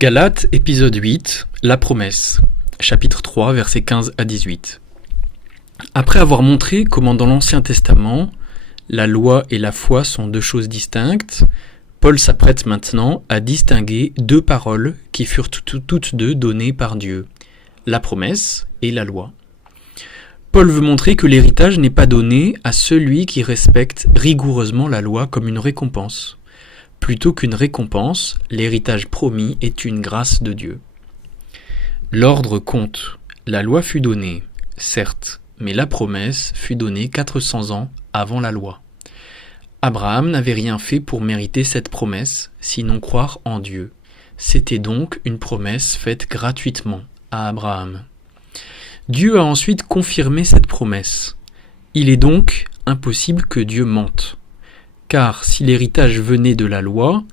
Galates, épisode 8, la promesse, chapitre 3, versets 15 à 18. Après avoir montré comment dans l'Ancien Testament, la loi et la foi sont deux choses distinctes, Paul s'apprête maintenant à distinguer deux paroles qui furent toutes deux données par Dieu, la promesse et la loi. Paul veut montrer que l'héritage n'est pas donné à celui qui respecte rigoureusement la loi comme une récompense. Plutôt qu'une récompense, l'héritage promis est une grâce de Dieu. L'ordre compte. La loi fut donnée, certes, mais la promesse fut donnée 400 ans avant la loi. Abraham n'avait rien fait pour mériter cette promesse, sinon croire en Dieu. C'était donc une promesse faite gratuitement à Abraham. Dieu a ensuite confirmé cette promesse. Il est donc impossible que Dieu mente. Car si l'héritage venait de la loi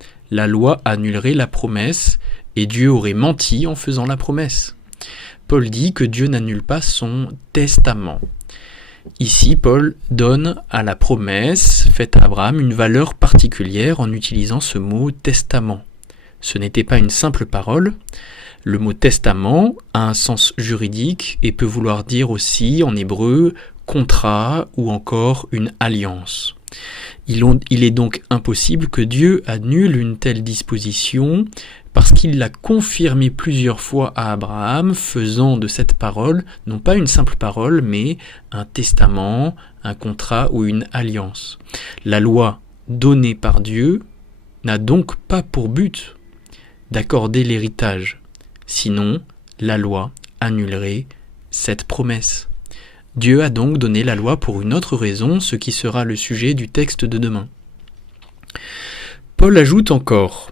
annulerait la promesse et Dieu aurait menti en faisant la promesse. Paul dit que Dieu n'annule pas son testament. Ici, Paul donne à la promesse faite à Abraham une valeur particulière en utilisant ce mot testament. Ce n'était pas une simple parole. Le mot testament a un sens juridique et peut vouloir dire aussi en hébreu contrat ou encore une alliance. Il est donc impossible que Dieu annule une telle disposition parce qu'il l'a confirmé plusieurs fois à Abraham, faisant de cette parole non pas une simple parole, mais un testament, un contrat ou une alliance. La loi donnée par Dieu n'a donc pas pour but d'accorder l'héritage, sinon la loi annulerait cette promesse. Dieu a donc donné la loi pour une autre raison, ce qui sera le sujet du texte de demain. Paul ajoute encore,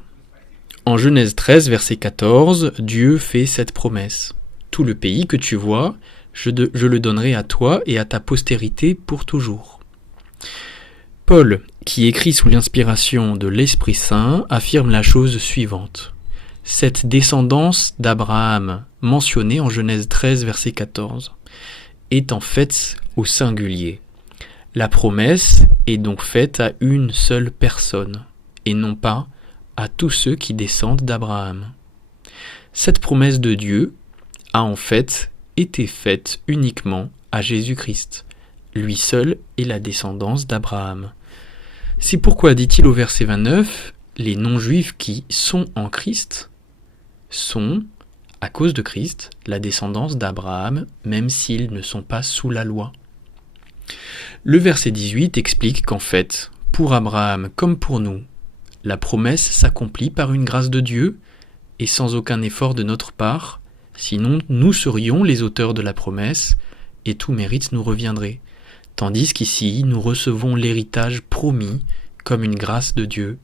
en Genèse 13, verset 14, Dieu fait cette promesse. Tout le pays que tu vois, je le donnerai à toi et à ta postérité pour toujours. Paul, qui écrit sous l'inspiration de l'Esprit Saint, affirme la chose suivante. Cette descendance d'Abraham, mentionnée en Genèse 13, verset 14, est en fait au singulier. La promesse est donc faite à une seule personne, et non pas à tous ceux qui descendent d'Abraham. Cette promesse de Dieu a en fait été faite uniquement à Jésus-Christ. Lui seul est la descendance d'Abraham. C'est pourquoi, dit-il au verset 29, les non-juifs qui sont en Christ sont, à cause de Christ, la descendance d'Abraham, même s'ils ne sont pas sous la loi. Le verset 18 explique qu'en fait, pour Abraham comme pour nous, la promesse s'accomplit par une grâce de Dieu et sans aucun effort de notre part, sinon nous serions les auteurs de la promesse et tout mérite nous reviendrait. Tandis qu'ici, nous recevons l'héritage promis comme une grâce de Dieu